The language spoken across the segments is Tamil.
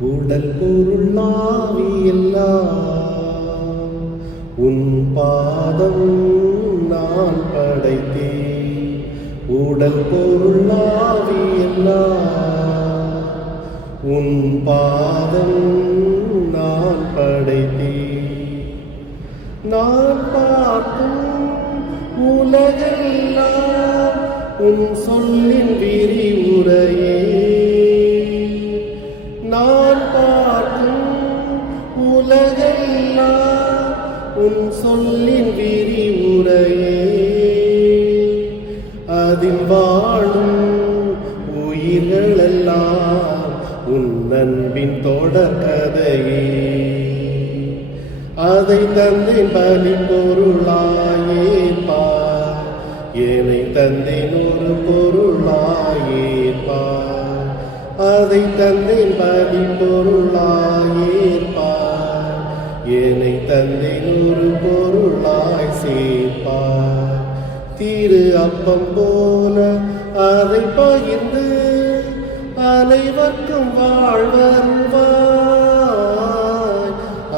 உடல் பொருளாவி எல்லாம் உன் பாதம் நான் படைத்தேன். உடல் பொருளாவி எல்லாம் உன் பாதம் நான் படைத்தேன். நான் பார்க்கும் உலகெல்லாம் உன் சொல்லின் விரிவுரையே. நான் பார்க்கும் உலகெல்லாம் உன் சொல்லின் விரிவுரையே. அதில் வாழும் உயிர்களெல்லாம் உன் அன்பின் தொடர்கதையே. அதை தந்தை பலி பொருளாயேப்பா ஏனை என்னை தந்தை அதை தந்தேன் பலி பொருளாயேப்பா ஏனை தந்தேன் ஒரு பொருளாய் சேர்ப்பார். திரு அப்பம் போல அதை பகிர்ந்து அனைவர்க்கும் வாழ்வருள்வாய்.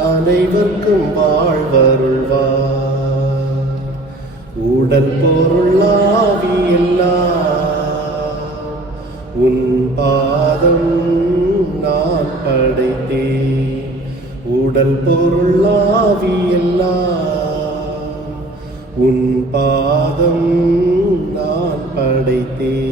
அனைவர்க்கும் வாழ்வருள்வாய். உடல் பொருள் உடல் பொருளாவி எல்லாம் உன் பாதம் நான் படைத்தேன்.